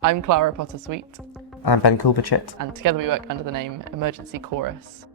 I'm Clara Potter-Sweet. I'm Ben Kulvichit. And together we work under the name Emergency Chorus.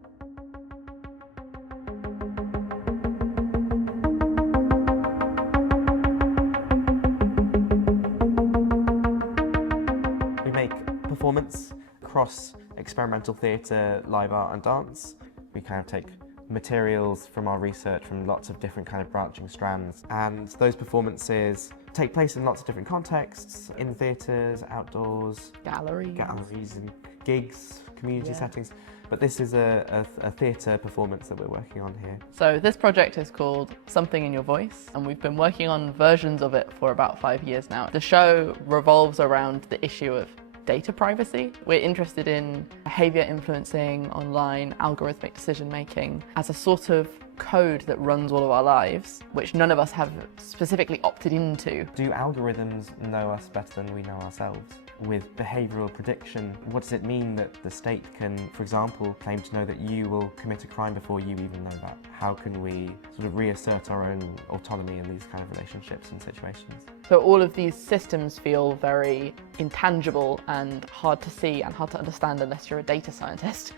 We make performance across experimental theatre, live art and dance. We kind of take materials from our research from lots of different kind of branching strands, and those performances take place in lots of different contexts, in theatres, outdoors, galleries and gigs, community settings. But this is a theatre performance that we're working on here. So this project is called Something in Your Voice, and we've been working on versions of it for about 5 years now. The show revolves around the issue of data privacy. We're interested in behaviour influencing online algorithmic decision making as a sort of code that runs all of our lives, which none of us have specifically opted into. Do algorithms know us better than we know ourselves? With behavioural prediction, what does it mean that the state can, for example, claim to know that you will commit a crime before you even know that? How can we sort of reassert our own autonomy in these kind of relationships and situations? So all of these systems feel very intangible and hard to see and hard to understand unless you're a data scientist.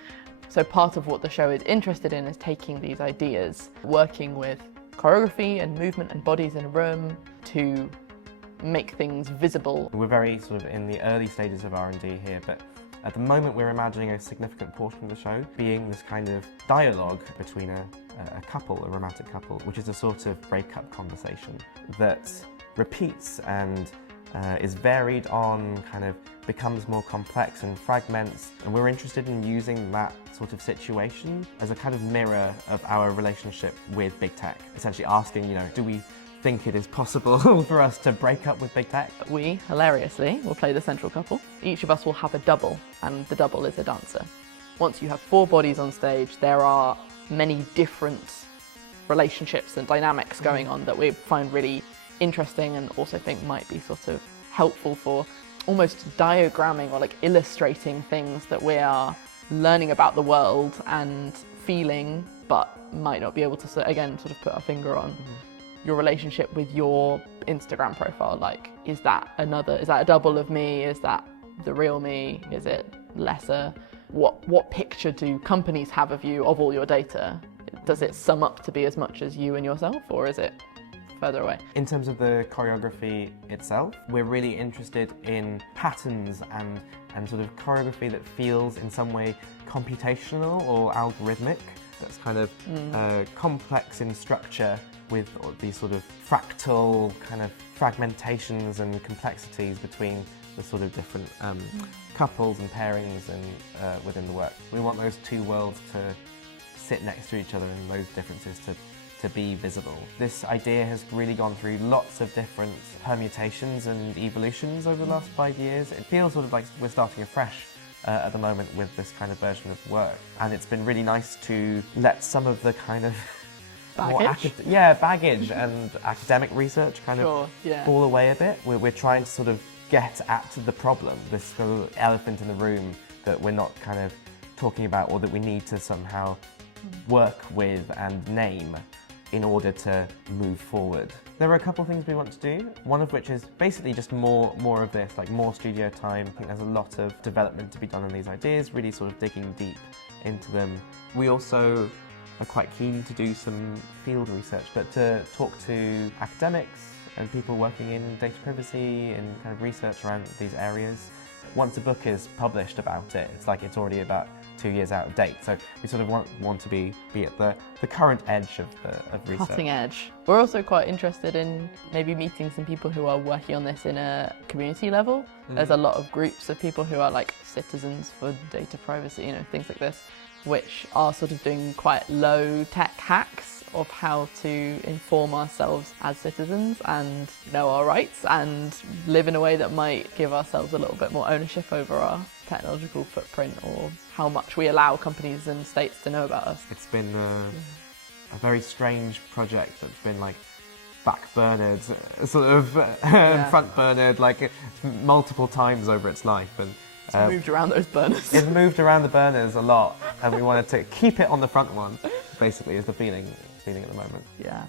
So part of what the show is interested in is taking these ideas, working with choreography and movement and bodies in a room to make things visible. We're very sort of in the early stages of R&D here, but at the moment we're imagining a significant portion of the show being this kind of dialogue between a couple, a romantic couple, which is a sort of breakup conversation that repeats and is varied on, kind of becomes more complex and fragments, and we're interested in using that sort of situation as a kind of mirror of our relationship with big tech. Essentially asking, do we think it is possible for us to break up with big tech? We, hilariously, will play the central couple. Each of us will have a double, and the double is a dancer. Once you have 4 bodies on stage, there are many different relationships and dynamics going on that we find really interesting and also think might be sort of helpful for almost diagramming or like illustrating things that we are learning about the world and feeling, but might not be able to, again, sort of put our finger on. Your relationship with your Instagram profile, like, is that a double of me? Is that the real me? Is it lesser? What picture do companies have of you, of all your data? Does it sum up to be as much as you and yourself, or is it further away? In terms of the choreography itself, we're really interested in patterns and sort of choreography that feels in some way computational or algorithmic. That's kind of complex in structure with these sort of fractal kind of fragmentations and complexities between the sort of different couples and pairings and within the work. We want those two worlds to sit next to each other and those differences to be visible. This idea has really gone through lots of different permutations and evolutions over the last 5 years. It feels sort of like we're starting afresh at the moment with this kind of version of work, and it's been really nice to let some of the kind of baggage and academic research kind of fall away a bit. We're trying to sort of get at the problem, this sort of elephant in the room that we're not kind of talking about or that we need to somehow work with and name in order to move forward. There are a couple of things we want to do, one of which is basically just more of this, like more studio time. I think there's a lot of development to be done on these ideas, really sort of digging deep into them. We also are quite keen to do some field research, but to talk to academics and people working in data privacy and kind of research around these areas. Once a book is published about it, it's like it's already about 2 years out of date, so we sort of want to be at the current edge of research. Cutting edge. We're also quite interested in maybe meeting some people who are working on this in a community level. There's a lot of groups of people who are like citizens for data privacy, things like this, which are sort of doing quite low tech hacks of how to inform ourselves as citizens and know our rights and live in a way that might give ourselves a little bit more ownership over our technological footprint or how much we allow companies and states to know about us. It's been a very strange project that's been like back-burnered, sort of front-burnered, like multiple times over its life. And it's moved around those burners. It's moved around the burners a lot, and we wanted to keep it on the front one, basically, is the feeling at the moment. Yeah.